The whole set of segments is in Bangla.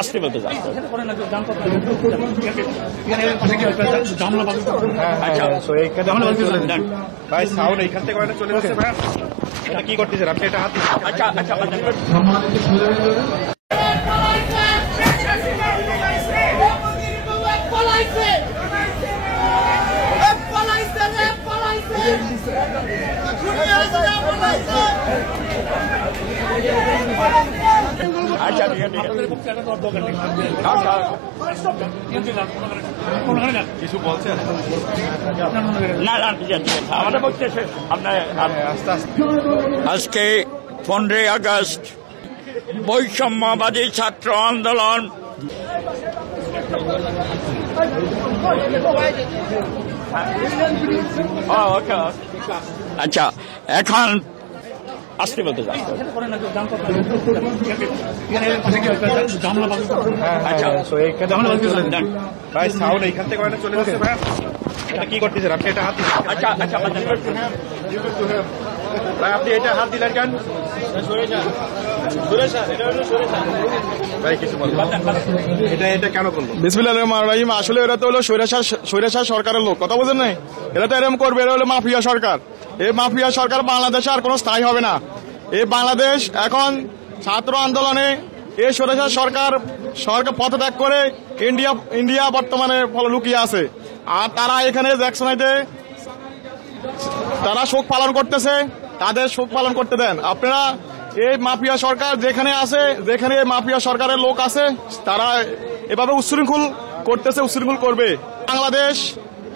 আসতে বলতে যাচ্ছে। ভাই সাউন্ড এইখান থেকে চলে যাচ্ছে ভাই, এটা কি করতেছেন আপনি? এটা হাত আচ্ছা আচ্ছা কিছু বলছেন? না না ঠিক আছে, আমাদের বলতেছে আপনার আজকে 15 আগস্ট বৈষম্যবাদী ছাত্র আন্দোলন আচ্ছা এখন আসতে বলতে যাচ্ছে। ভাই সাউন্ড এইখান থেকে চলে যাচ্ছে ভাই, এটা কি করতেছেন আপনি? এটা হাত আচ্ছা আচ্ছা ভাই আপনি এটা হাত দিলেন কেন? ভাই কিছু বলবেন? এটা কেন করলো? বিসমিল্লাহির রহমানির রহিম। আসলে এরা তো হলো স্বৈরাচার সরকারের লোক, কথা বোঝেন নাই? এরা তো এরকম করবে, এরা হলো মাফিয়া সরকার। এই মাফিয়া সরকার বাংলাদেশে আর কোনো স্থায়ী হবে না। এই বাংলাদেশ এখন ছাত্র আন্দোলনে এই স্বৈরাচার সরকার পদত্যাগ করে ইন্ডিয়া বর্তমানে লুকিয়ে আছে। আর তারা এখানে জ্যাকসনাইতে তারা শোক পালন করতেছে, তাদের শোক পালন করতে দেন। আপনারা এই মাফিয়া সরকার যেখানে আছে, যেখানে এই মাফিয়া সরকারের লোক আছে, তারা এভাবে উচ্ছৃঙ্খল করতেছে, উচ্ছৃঙ্খল করবে। বাংলাদেশ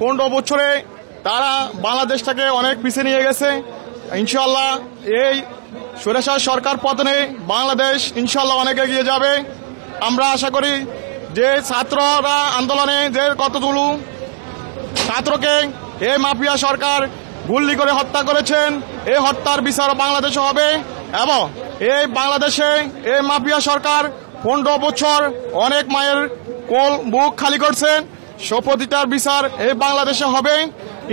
15 বছরে তারা বাংলাদেশটাকে অনেক পিছিয়ে নিয়ে গেছে। ইনশাআল্লাহ এই স্বৈরাচার সরকার পতনে বাংলাদেশ ইনশাআল্লাহ অনেক এগিয়ে যাবে। আমরা আশা করি যে ছাত্ররা আন্দোলনে যে কতগুলো ছাত্রকে এই মাফিয়া সরকার গুলি করে হত্যা করেছেন, এই হত্যার বিচার বাংলাদেশে হবে এবং এই বাংলাদেশে এই মাফিয়া সরকার 15 বছর অনেক মায়ের কোল বুক খালি করছেন, প্রতিটার বিচার এই বাংলাদেশে হবে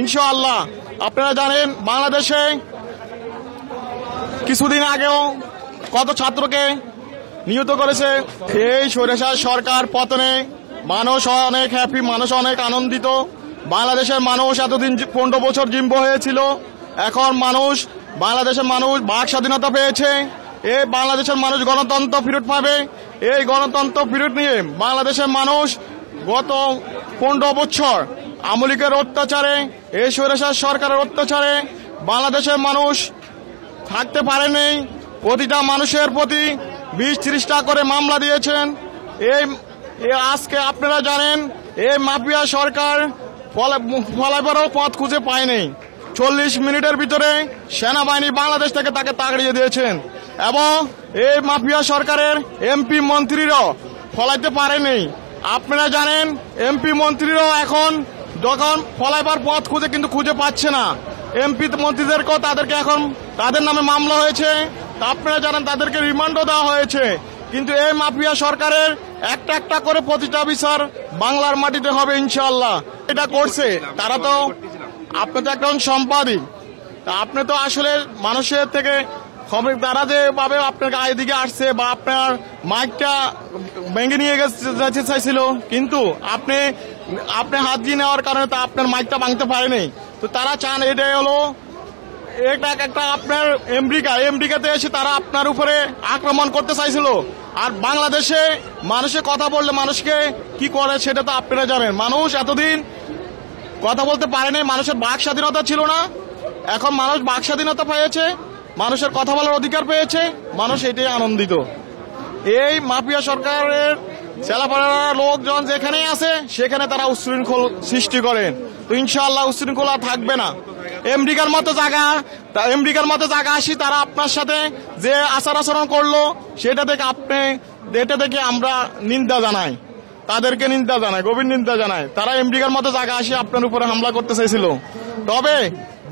ইনশাআল্লাহ। আপনারা জানেন বাংলাদেশে কিছুদিন আগেও কত ছাত্রকে নিহত করেছে। এই স্বৈরাচার সরকার পতনে মানুষ অনেক হ্যাপি, মানুষ অনেক আনন্দিত। বাংলাদেশের মানুষ এতদিন 15 বছর জিম্ব হয়েছিল, এখন বাংলাদেশের মানুষ বাক স্বাধীনতা পেয়েছে। এই বাংলাদেশের মানুষ গণতন্ত্র ফিরত পাবে। এই গণতন্ত্র ফিরত নিয়ে বাংলাদেশের মানুষ গত 15 বছর আওয়ামী লীগের অত্যাচারে, এই স্বৈরাচার সরকারের অত্যাচারে বাংলাদেশের মানুষ থাকতে পারেনি। প্রতিটা মানুষের প্রতি 20-30টা করে মামলা দিয়েছেন। আজকে আপনারা জানেন এই মাফিয়া সরকার ফলাইবারও পথ খুঁজে পায়নি। 40 মিনিটের ভিতরে সেনাবাহিনী বাংলাদেশ থেকে তাকে তাড়িয়ে দিয়েছেন এবং এই মাফিয়া সরকারের এমপি মন্ত্রীরাও ফলাইতে পারেনি। আপনারা জানেন এমপি মন্ত্রীরাও এখন যখন ফলাইবার পথ খুঁজে কিন্তু খুঁজে পাচ্ছে না। এমপি মন্ত্রীদেরকেও তাদেরকে এখন তাদের নামে মামলা হয়েছে, আপনারা জানেন তাদেরকে রিমান্ডও দেওয়া হয়েছে। কিন্তু এই মাফিয়া সরকারের একটা একটা করে প্রতিটা বিচার বাংলার মাটিতে হবে ইনশাআল্লাহ। এটা করছে তারা। তো আপনি তো একজন সম্পাদক, তা আপনি তো আসলে মানুষের থেকে খবর তারা যেভাবে আপনার এদিকে আসছে বা আপনার মাইকটা ভেঙে নিয়ে যেতে চাইছিল, কিন্তু আপনি হাত দিয়ে নেওয়ার কারণে তা আপনার মাইকটা ভাঙতে পারেনি। তো তারা চান এটাই হলো একটা আপনার আমেরিকাতে এসে তারা আপনার উপরে আক্রমণ করতে চাইছিল। আর বাংলাদেশে মানুষের কথা বললে মানুষকে কি করে সেটা তো আপনারা জানেন। মানুষ এতদিন কথা বলতে পারেনি, মানুষের বাক স্বাধীনতা ছিল না। এখন মানুষ বাক স্বাধীনতা পেয়েছে, মানুষের কথা বলার অধিকার পেয়েছে, মানুষ এটাই আনন্দিত। এই মাফিয়া সরকারের চেলাপাড়া লোকজন যেখানে আছে সেখানে তারা উচ্ছৃঙ্খল সৃষ্টি করেন। তো ইনশাআল্লাহ উচ্ছৃঙ্খলা থাকবে না। আমেরিকার মতো জায়গা আসি তারা আপনার সাথে যে আচরণ করলো সেটা দেখে আমরা নিন্দা জানাই, তাদেরকে নিন্দা জানাই, গভীর নিন্দা জানাই। তারা আমেরিকার মতো জায়গা আসি আপনার উপরে হামলা করতে চাইছিল। তবে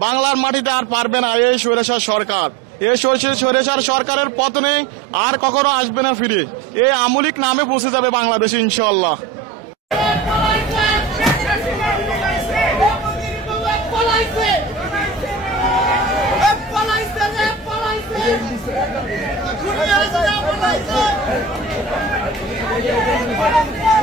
বাংলার মাটিতে আর পারবে না এই স্বৈরাচার সরকার। এই স্বৈরাচার সরকারের পতনে আর কখনো আসবে না ফিরে। এই আওয়ামী লীগ নামে পৌঁছে যাবে বাংলাদেশে ইনশাআল্লাহ। করুন।